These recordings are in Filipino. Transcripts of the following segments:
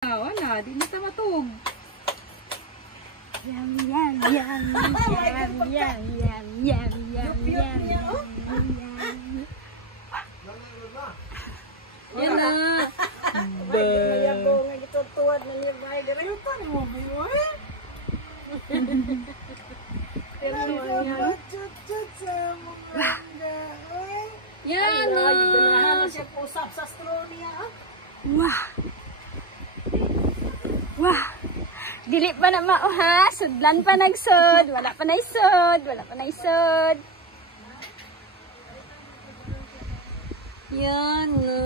Wala, di na ta matug. Yum, yum, yum, yum, yum, yum, yum, yum, yum, Yan na. Mayabong nga gitutuwad na niya bay. Dire pa ni mo biyo eh. Pero niya. Yan na. Ganahan siya pusap sa straw niya. Wah. Wah. Dili pa na mao ha. Sudlan pa nagsud. Wala pa naisud. Wala pa naisud. Yan na.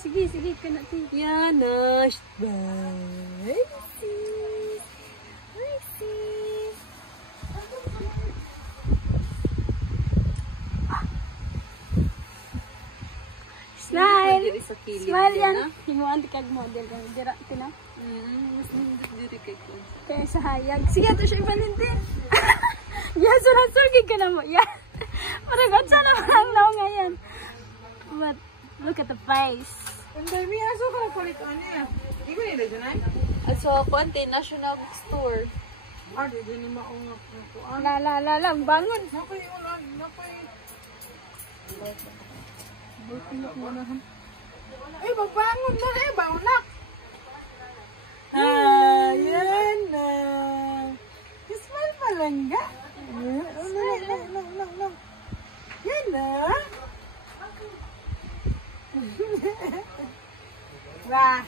Sige, sige ka na. Yan na. Bye. Smile. Diri sa kilid Smile yan, yan. Himuan kag model. Dira tina. Mas nindot diri kay ko. Kaya sa hayag. Sige, ito siya ipalintin. Yes, surasugig ka na mo. Yan. Paragot siya naman ang naw ngayon. But, look at the face. Ang dami aso ka kulit niya. Di ko nila dyan At so, Kuante National Bookstore. di din maungap na kuan. La, bangon. Napay ulan, napay. Eh, magbangon na eh, baunak. Ayan na. Smile palangga. No. Yan na. Wah.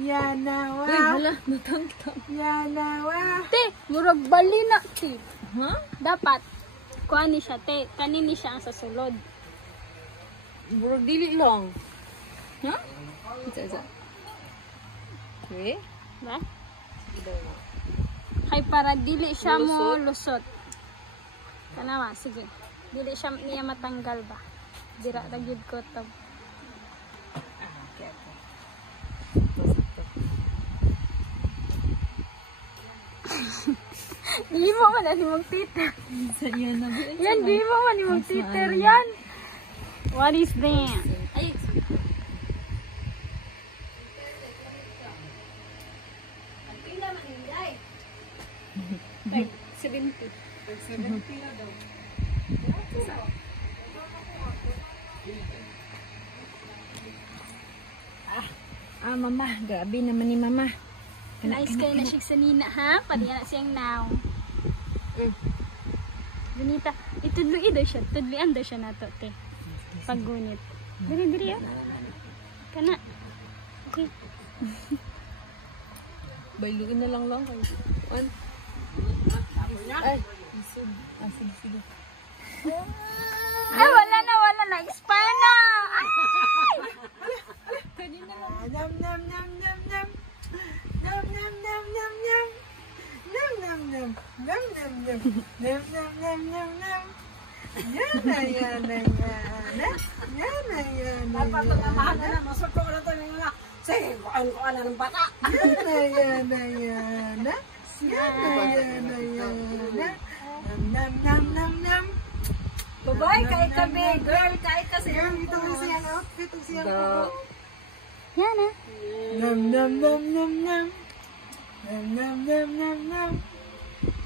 Yan na, Uy, wow. wala. Natangtang. Yan na, wow. Te, murag bali na. Te, Ha? dapat. Kuha ni siya, te. Kanini siya ang sasulod. Burag dili lang. Ha? Isa. Okay? Ba? Kay para dili siya mo lusot. Kanawa, sige. Dili siya niya matanggal ba? Dira ra gyud ko to. Di mo man ani mong titer. Yan na. Yan, di mo man ani mong titer yan. What is that? Ay, Ay, 70. Mama, grabe naman ni mama. Nice kayo na siya sa nina, ha? Pati na siyang now. Ganita, itudluin daw siya. Tudlian daw siya na to, te. Paggunit. Diri, ah. Kana. Okay. bailuin na lang kayo. One. Ay, isog. Sige. Ay, wala na. Expire na. Ay! Kanina lang. Yum, yum, yum, yum, yum. Yum, yum, yum, yum, yum. Yum, yum, yum. Yum, yum, yum. Yum, yum, yum, yum, yum. Yana. Napapagamahan na na. Masok ko na ito ng mga. Sige, kuan na ng bata. Yana. Nam. Babay, kahit kami. Girl, kahit kasi. Girl, ito ko siyang outfit. Ito siyang kubo. Yan, ah. Nam.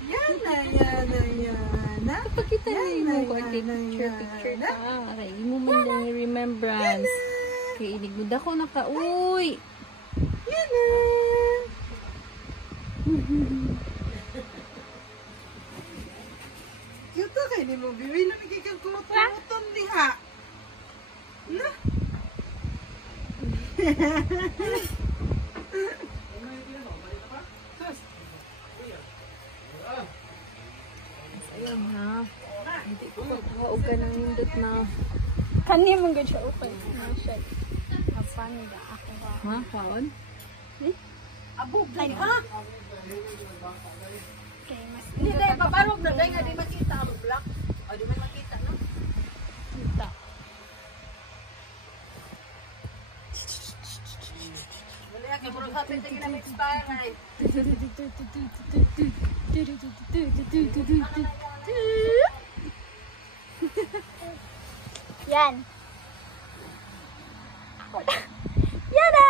Yana. Pakita niyo yung Kuante picture ka. Aray, mo man lang yung remembrance. Kaya inigod ako uy. Yana. Cute kayo ni mo, bibi na nagkikang kumuton diha. Na? Ayun ha. Hindi ko magkaog ka ng nindot na. Kani mong good siya open. Siya. Apan ba ako ba? Ha? Kaon? Abog na ha? Okay, mas Hindi dahil paparog na dahil nga di makita ang black. O di man makita no? kita. Wala yan, kapag kapit na ginam-expire na eh. Yan. Yan na!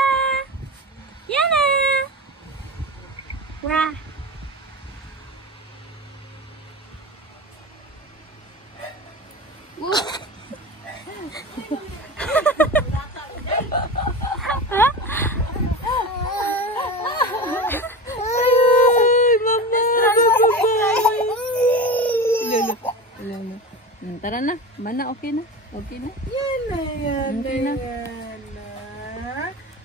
Tara na. Mana, okay na. Okay na. Yan na, yan na, Okay na. yan na.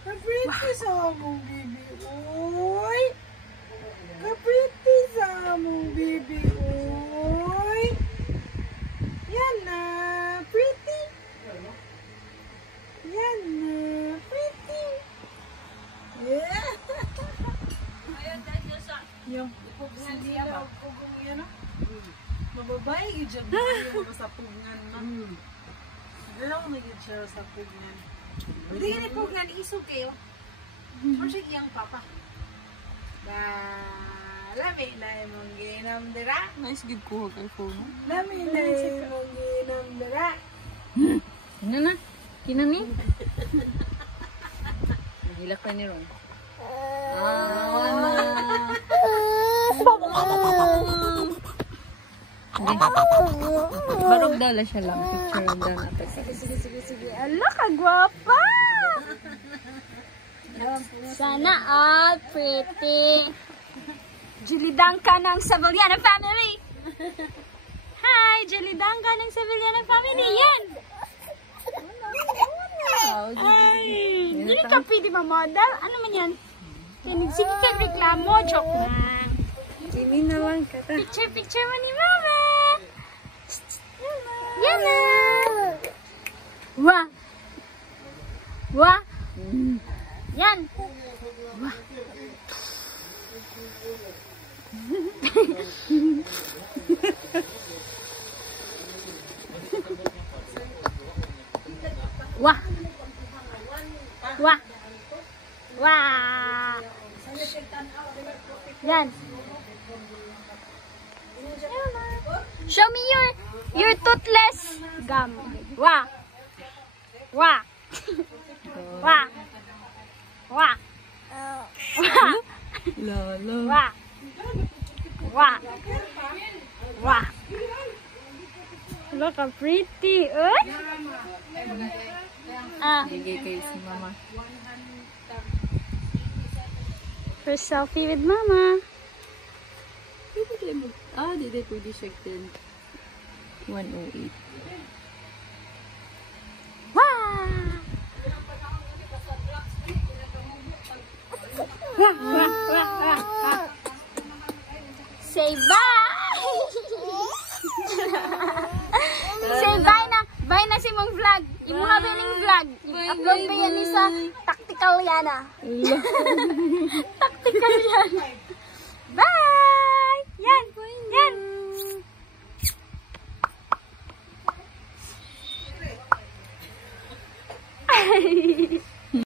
Kapritty sa among bibi, uy. Kapritty sa among bibi, uy. Yan na, pretty. Yan na, pretty. Yeah. Yung hindi na kung yan, mababay yun dyan mo sa pugngan na. Dalaw na yun siya sa pugngan. Hindi ka na pugngan, isog kayo. Or siya iyang papa. Ba, lami na mong ginamdira. Nice good ko kay phone. Lami na mong ginamdira. Ano na? Kinani? Hilak ka ni Ron. Barog daw la siya lang. Picture lang daw natin. Sige. Ala, kagwapa! Sana all pretty. Jilidangka ng Sevillana family. Hi, Jilidangka ng Sevillana family. Yan! Ay, hindi ka pwede mamodel. Ano man yan? Sige ka reklamo. Joke lang. Kimi na lang ka ta. Picture mo ni Mama. Yan na. Wah. Yan. Wah. Wah. Wah. Wah. Yan. Show me your toothless gum. Wah. Wah. Wah. Wah. Wah. Lolo. Wah. Wah. Wah. Look how pretty. Bigay kayo si Mama. First selfie with Mama. Di pwede siya 108. Wah. Say bye. Say bye na. Bye na si mong vlog. Imo nga biling vlog. Upload ba yan ni sa tactical yana. Tactical yan. Bye.